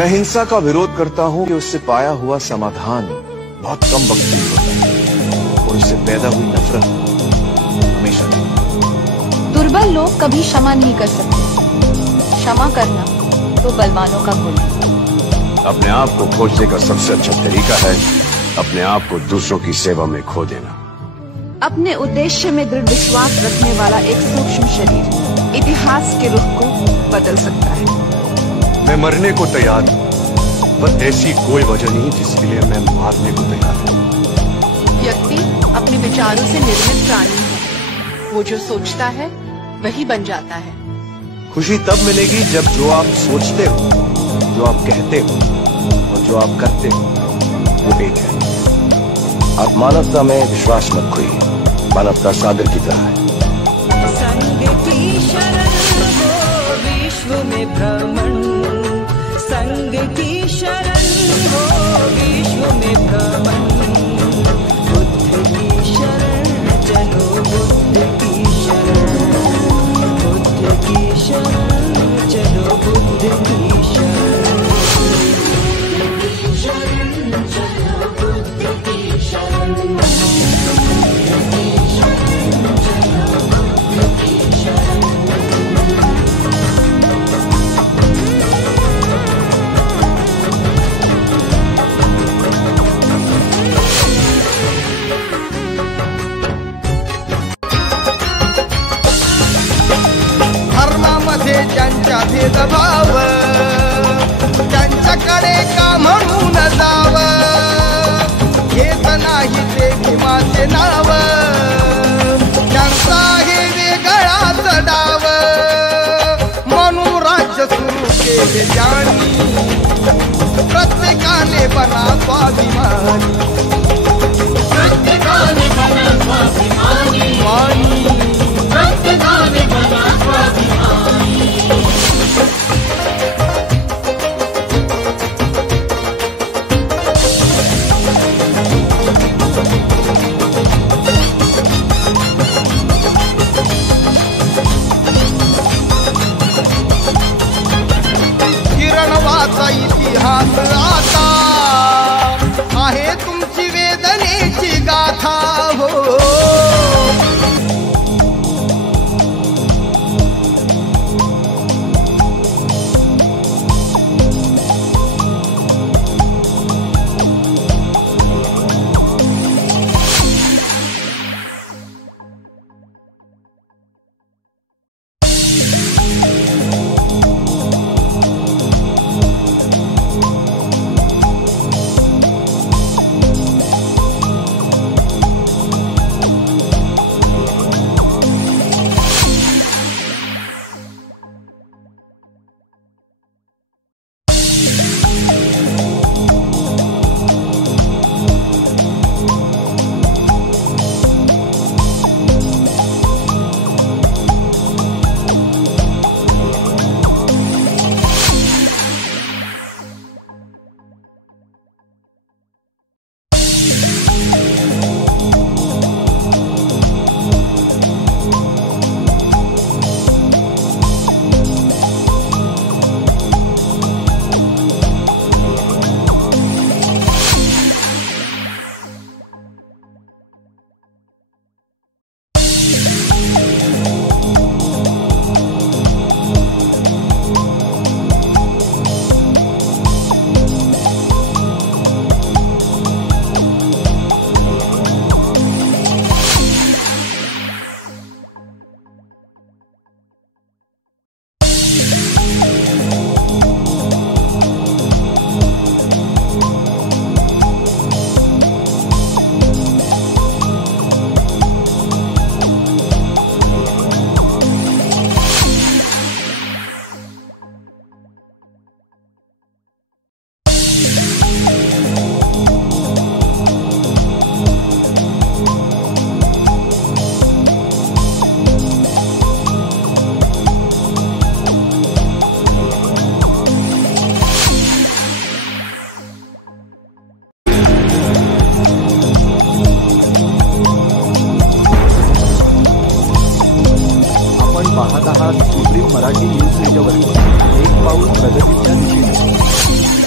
मैं हिंसा का विरोध करता हूँ कि उससे पाया हुआ समाधान बहुत कम वक्त के लिए होता है और उससे पैदा हुई नफरत हमेशा नहीं। दुर्बल लोग कभी क्षमा नहीं कर सकते। क्षमा करना तो बलवानों का गुण है। अपने आप को खोजने का सबसे अच्छा तरीका है अपने आप को दूसरों की सेवा में खो देना। अपने उद्देश्य में दृढ़ विश्वास रखने वाला एक सूक्ष्म शरीर इतिहास के रुख को बदल सकता है। मैं मरने को तैयार हूँ, पर ऐसी कोई वजह नहीं जिसके लिए मैं मारने को तैयार हूँ। व्यक्ति अपने विचारों से निर्मित प्राणी है। वो जो सोचता है वही बन जाता है। खुशी तब मिलेगी जब जो आप सोचते हो, जो आप कहते हो और जो आप करते हो वो एक है। आप मानवता में विश्वास मत खोइए, मानवता सागर की तरह है। संग की शरण हो विश्व में भ्रमण, संग की शरण हो विश्व में भ्रमण, बुद्ध की शरण चलो बुद्ध की शरण, बुद्ध की शरण चलो बुद्ध की शरण। ज्यांच्या भेदभाव त्यांच्याकडे का म्हणून जाव, घेत नाही ते भीमाचे नाव, त्यांचा हे वेगळाच डाव, म्हणून राज्य सुरू केले ज्यांनी, प्रत्येकाने बना स्वाभिमानी, प्रत्येकाने बना स्वाभिमानी, प्रत्येकाने बना स्वाभिमानी। किरणवाचा इतिहास आता आहे तुमची वेदनेची गाथा हो। पाहत आहात सुप्रीम मराठी न्यूज नेटवर्क, एक पाऊल प्रगतीच्या दिशेने.